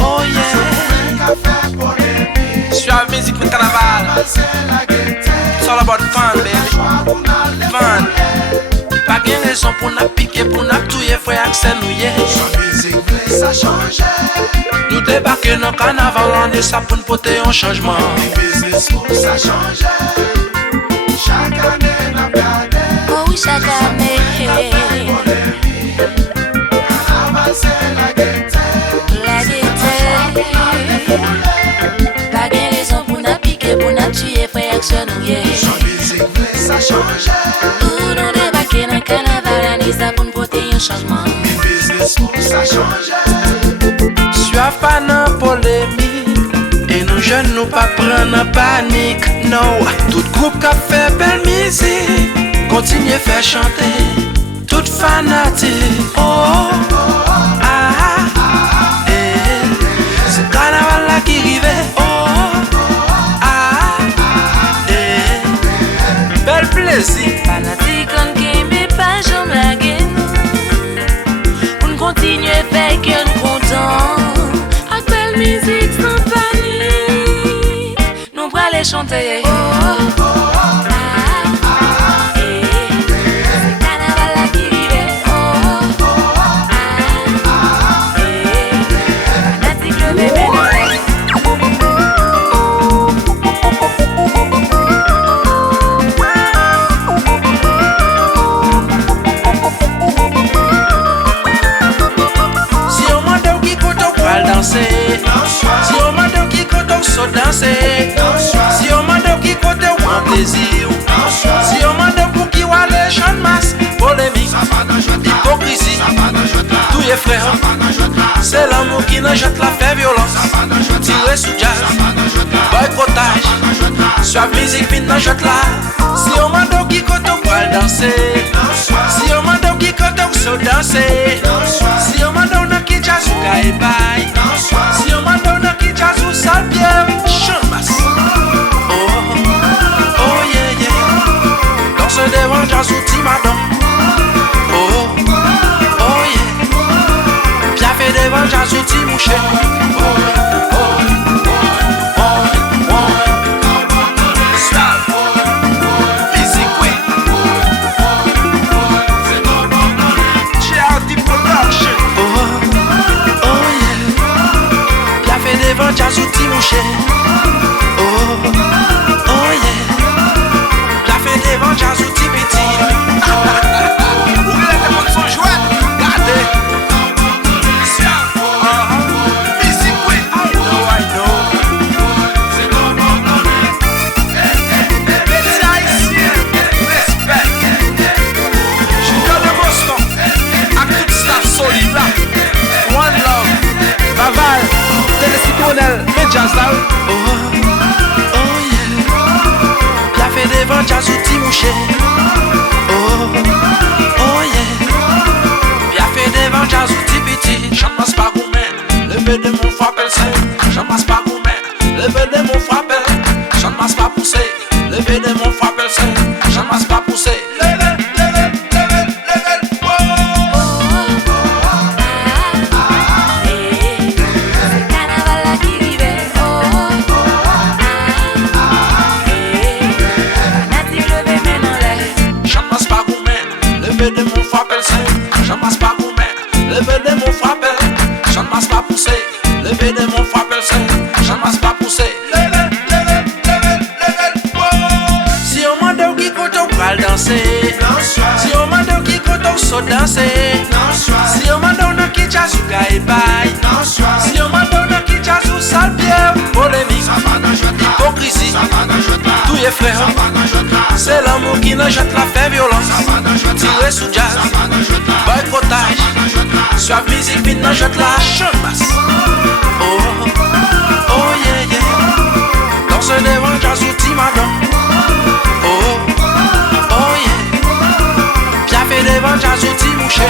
Oh yeah. Suave musique pour carnaval. It's all about fun, baby. Fun. Pas bien raison pour nous piquer, pour nous tuer, frère Axel nous y est. Ça change. Nous débarquons dans le carnaval, on est ça pour nous porter un changement. Business ça change. Chaque année n'a pas. Oh oui, chaque année. Carnaval c'est la gaieté. La gaieté. Pas de raison pour nous piquer, pour nous tuer, frère Axel nous y est. Ça change. Nous débarquons dans le carnaval, on est ça pour nous porter un changement. Business ça change. Sois pas dans polémique. Et nous jeunes nous pas prendre en panique. Non, tout groupe qui fait belle musique continue faire chanter. Tout fanatique. Oh, c'est carnaval là qui rive. Oh, bel plaisir. Fanatique on game pas jamais la gaine. On continue avec un content. Avec belle musique sans panique. Nous pourrons les chanter. Si on m'a dit qui compte on saute danser. Si on m'a dit qui compte on en plaisir. Si on m'a dit pour qui va les gens de masse. Polémique, hypocrisie, tout est frère. C'est l'amour qui nous jette la fait violence. Tirer sous jazz, boycottage. Suave musique puis nous jette là. Si on m'a dit qui compte on va danser. Si on m'a dit qui compte on saute danser. Si on m'a dit qui jazz ou gagne bail. Si on m'a donné qui jazz ou sale pierre, chambas. Oh, oh yeah yeah. Dans ce devant jazz ou ti madame. Oh, oh yeah. Bien fait devant jazz ou ti mouché. Oh, oh, oh, oh, oh. Stop. Busy quick. Charity production. Oh, oh yeah. Devant jazz ou ti mouché. Oh, oh yeah. La fait devant jazz ou ti petit. Où est le monde sont joués? Gardez. Busy quick. I know. Petit haïtien, respect. Chicago de Boston. A tout staff solide là. One love. Laval. Télécitronel, mais jazz là. Oh, oh yeah. La fait devant jazz ou ti mouché. Oh, oh yeah. La fait devant jazz ou ti petit. J'en masse pas gourmet. Levé de mon frappel c'est. J'en masse pas gourmet. Levé de mon frappel. J'en masse pas poussé. Levé de mon frappel c'est. J'en masse pas poussé. Levé de mon frappel c'est. J'en masse pas gourmet. Levé de mon frappel. J'en masse pas poussé. Levé de mon frappel c'est. J'en masse pas poussé. Si on m'a dit qui compte on va danser. Si on m'a dit qui compte on saute danser. Si on m'a donné qui jazz ou gagne bail. Si on m'a donné qui jazz ou sale pierre. Polémique, hypocrisie, tout est frère. C'est l'amour qui nous jette la fait violence. Tirer sous jazz, boycottage. Suave musique puis nous jette la chambas. Oh, oh yeah yeah. Dans ce devant jazz ou ti madame. Oh, oh yeah. Bien fait devant jazz ou ti mouché.